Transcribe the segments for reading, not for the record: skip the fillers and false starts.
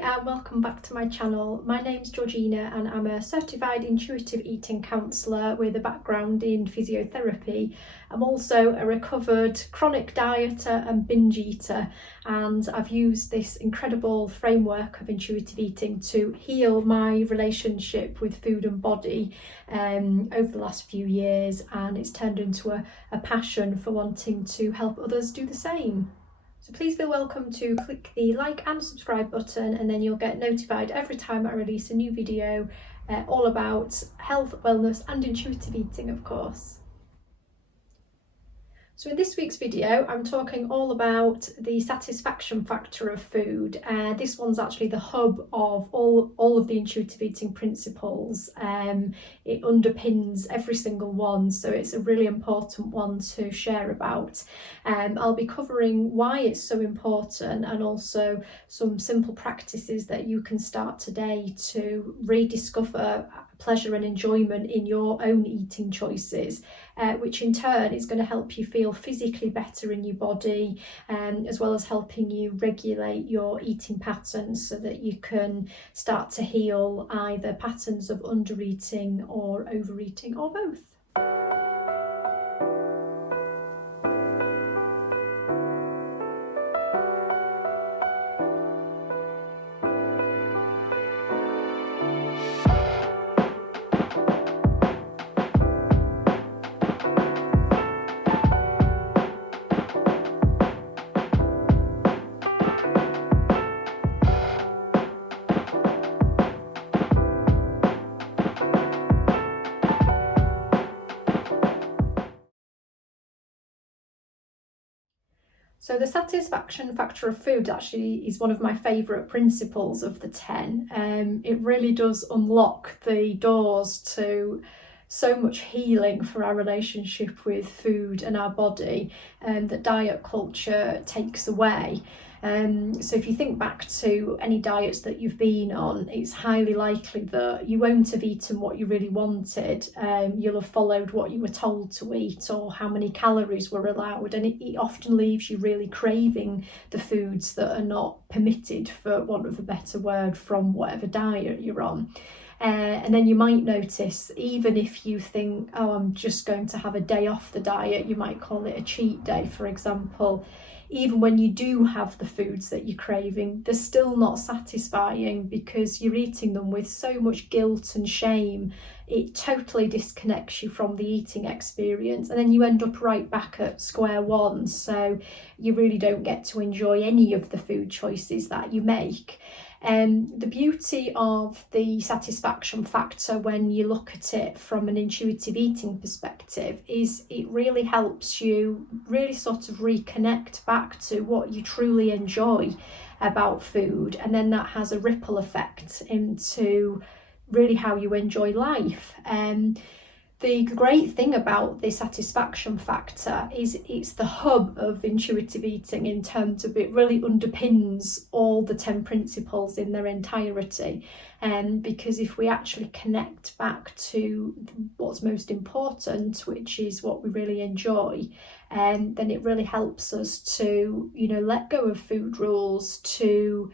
And welcome back to my channel. My name's Georgina and I'm a certified intuitive eating counsellor with a background in physiotherapy. I'm also a recovered chronic dieter and binge eater, and I've used this incredible framework of intuitive eating to heal my relationship with food and body over the last few years, and it's turned into a passion for wanting to help others do the same. So please feel welcome to click the like and subscribe button, and then you'll get notified every time I release a new video all about health, wellness and intuitive eating, of course. So in this week's video, I'm talking all about the satisfaction factor of food. This one's actually the hub of all of the intuitive eating principles. It underpins every single one, so it's a really important one to share about. I'll be covering why it's so important and also some simple practices that you can start today to rediscover pleasure and enjoyment in your own eating choices, which in turn is going to help you feel physically better in your body, as well as helping you regulate your eating patterns so that you can start to heal either patterns of undereating or overeating or both. So the satisfaction factor of food actually is one of my favourite principles of the 10. It really does unlock the doors to so much healing for our relationship with food and our body, that diet culture takes away. So if you think back to any diets that you've been on, it's highly likely that you won't have eaten what you really wanted. You'll have followed what you were told to eat or how many calories were allowed, and it often leaves you really craving the foods that are not permitted, for want of a better word, from whatever diet you're on. And then you might notice, even if you think, oh, I'm just going to have a day off the diet, you might call it a cheat day, for example. Even when you do have the foods that you're craving, they're still not satisfying because you're eating them with so much guilt and shame. It totally disconnects you from the eating experience, and then you end up right back at square one. So you really don't get to enjoy any of the food choices that you make. The beauty of the satisfaction factor, when you look at it from an intuitive eating perspective, is it really helps you really sort of reconnect back to what you truly enjoy about food, and then that has a ripple effect into really how you enjoy life. The great thing about the satisfaction factor is it's the hub of intuitive eating, in terms of it really underpins all the 10 principles in their entirety. Because if we actually connect back to what's most important, which is what we really enjoy, then it really helps us to, let go of food rules, to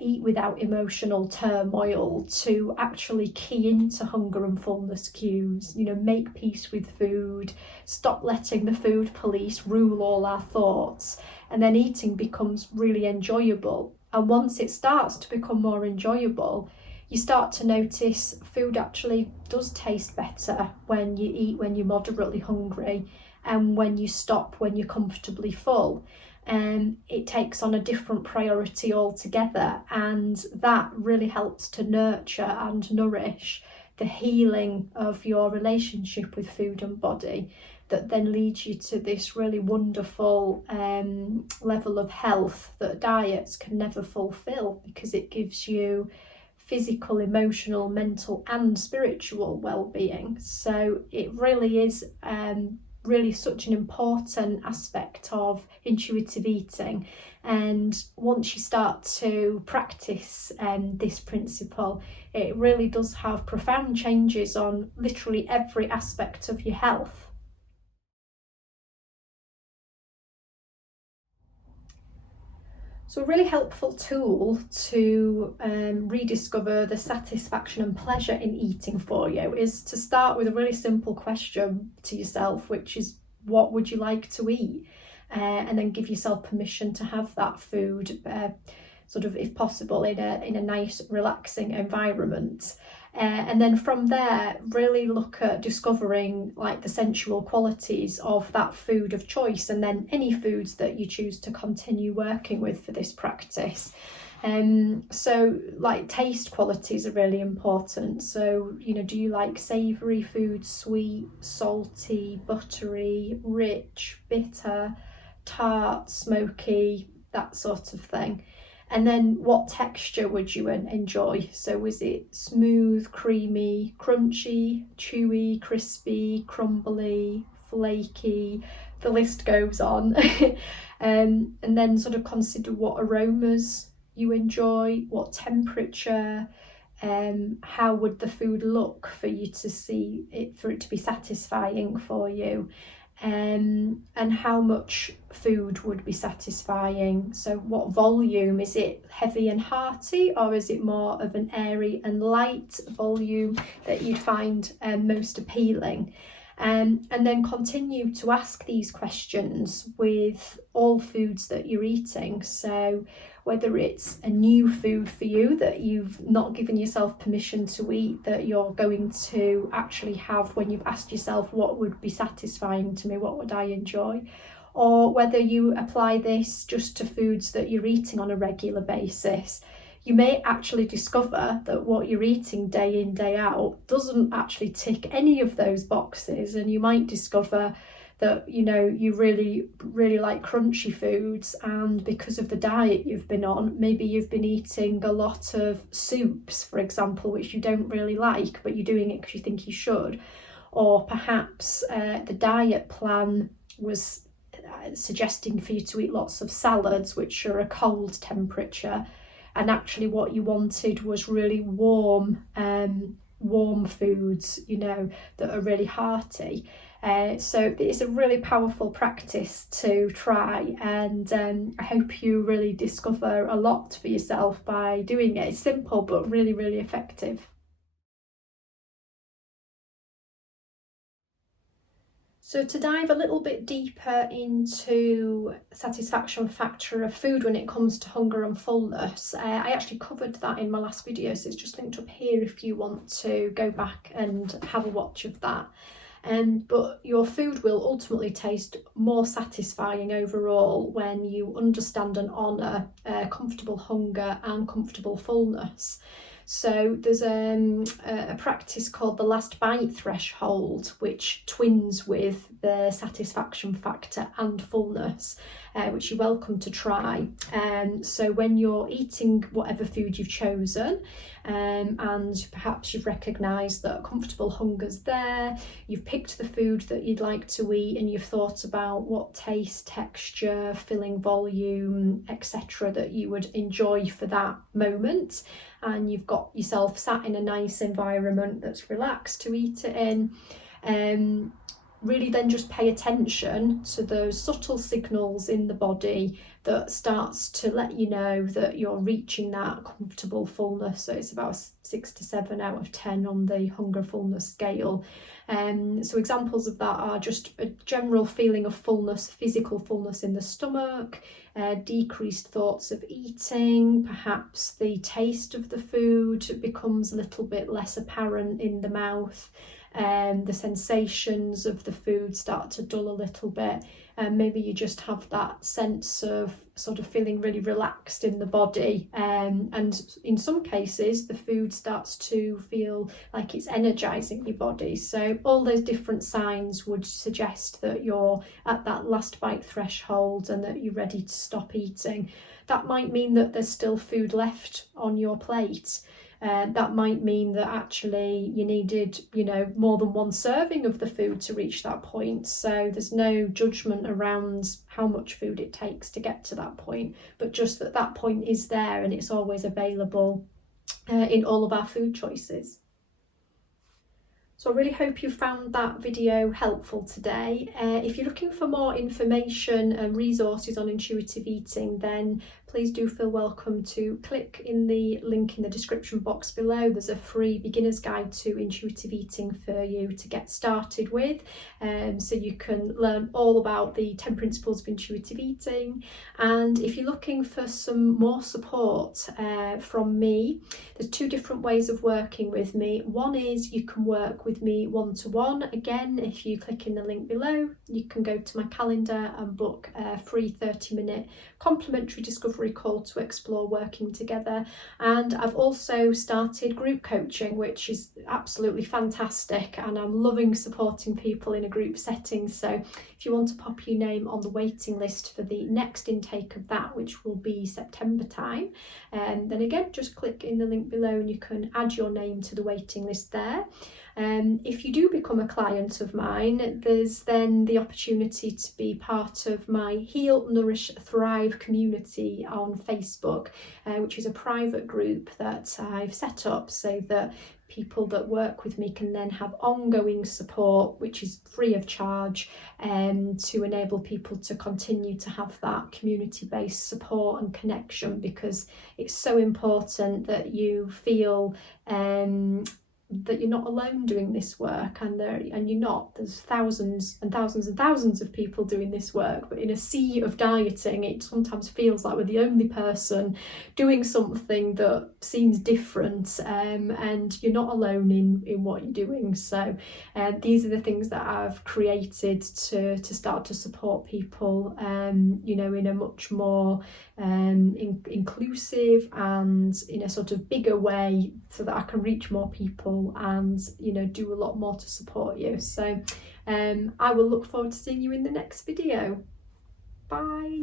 eat without emotional turmoil, to actually key into hunger and fullness cues, make peace with food, stop letting the food police rule all our thoughts, and then eating becomes really enjoyable. And once it starts to become more enjoyable, you start to notice food actually does taste better when you eat when you're moderately hungry, and when you stop when you're comfortably full. It takes on a different priority altogether, and that really helps to nurture and nourish the healing of your relationship with food and body, that then leads you to this really wonderful level of health that diets can never fulfill, because it gives you physical, emotional, mental and spiritual well-being. So it really is really such an important aspect of intuitive eating. And once you start to practice this principle, it really does have profound changes on literally every aspect of your health. So a really helpful tool to rediscover the satisfaction and pleasure in eating for you is to start with a really simple question to yourself, which is, what would you like to eat? And then give yourself permission to have that food, sort of, if possible, in a nice, relaxing environment. And then from there, really look at discovering like the sensual qualities of that food of choice, and then any foods that you choose to continue working with for this practice. So like taste qualities are really important. So, you know, do you like savoury foods, sweet, salty, buttery, rich, bitter, tart, smoky, that sort of thing? And then what texture would you enjoy? So was it smooth, creamy, crunchy, chewy, crispy, crumbly, flaky? The list goes on. And then sort of consider what aromas you enjoy, what temperature, how would the food look for you to see it, for it to be satisfying for you. And how much food would be satisfying. So what volume, is it heavy and hearty, or is it more of an airy and light volume that you'd find most appealing? And then continue to ask these questions with all foods that you're eating. So whether it's a new food for you that you've not given yourself permission to eat, that you're going to actually have when you've asked yourself, what would be satisfying to me, what would I enjoy? Or whether you apply this just to foods that you're eating on a regular basis. You may actually discover that what you're eating day in, day out doesn't actually tick any of those boxes, and you might discover that, you know, you really like crunchy foods, and because of the diet you've been on, maybe you've been eating a lot of soups, for example, which you don't really like, but you're doing it because you think you should. Or perhaps the diet plan was suggesting for you to eat lots of salads, which are a cold temperature, and actually what you wanted was really warm foods, you know, that are really hearty. So it's a really powerful practice to try, and I hope you really discover a lot for yourself by doing it. It's simple but really, really effective. So to dive a little bit deeper into satisfaction factor of food when it comes to hunger and fullness, I actually covered that in my last video, so it's just linked up here if you want to go back and have a watch of that. But your food will ultimately taste more satisfying overall when you understand and honour comfortable hunger and comfortable fullness. So there's a practice called the last bite threshold, which twins with the satisfaction factor and fullness, which you're welcome to try. So when you're eating whatever food you've chosen, and perhaps you've recognised that comfortable hunger's there, you've picked the food that you'd like to eat, and you've thought about what taste, texture, filling volume, etc. that you would enjoy for that moment, and you've got yourself sat in a nice environment that's relaxed to eat it in. Really then just pay attention to those subtle signals in the body that starts to let you know that you're reaching that comfortable fullness. So it's about 6 to 7 out of 10 on the hunger fullness scale. So examples of that are just a general feeling of fullness, physical fullness in the stomach, decreased thoughts of eating, perhaps the taste of the food becomes a little bit less apparent in the mouth. The sensations of the food start to dull a little bit, and maybe you just have that sense of sort of feeling really relaxed in the body, and in some cases the food starts to feel like it's energizing your body. So all those different signs would suggest that you're at that last bite threshold and that you're ready to stop eating. That might mean that there's still food left on your plate. That might mean that actually you needed, you know, more than one serving of the food to reach that point. So there's no judgment around how much food it takes to get to that point, but just that that point is there and it's always available in all of our food choices. So I really hope you found that video helpful today. If you're looking for more information and resources on intuitive eating, then please do feel welcome to click in the link in the description box below. There's a free beginner's guide to intuitive eating for you to get started with, so you can learn all about the 10 principles of intuitive eating. And if you're looking for some more support from me, there's 2 different ways of working with me. One is you can work with me one-to-one. Again, if you click in the link below, you can go to my calendar and book a free 30-minute complimentary discovery call to explore working together. And I've also started group coaching, which is absolutely fantastic, and I'm loving supporting people in a group setting. So if you want to pop your name on the waiting list for the next intake of that, which will be September time, then again, just click in the link below and you can add your name to the waiting list there. If you do become a client of mine, there's then the opportunity to be part of my Heal, Nourish, Thrive community on Facebook, which is a private group that I've set up so that people that work with me can then have ongoing support, which is free of charge, to enable people to continue to have that community-based support and connection, because it's so important that you feel that you're not alone doing this work, and you're not. There's thousands and thousands and thousands of people doing this work, but in a sea of dieting it sometimes feels like we're the only person doing something that seems different, and you're not alone in what you're doing. So these are the things that I've created to start to support people, in a much more inclusive and in a sort of bigger way, so that I can reach more people and do a lot more to support you. So I will look forward to seeing you in the next video. Bye.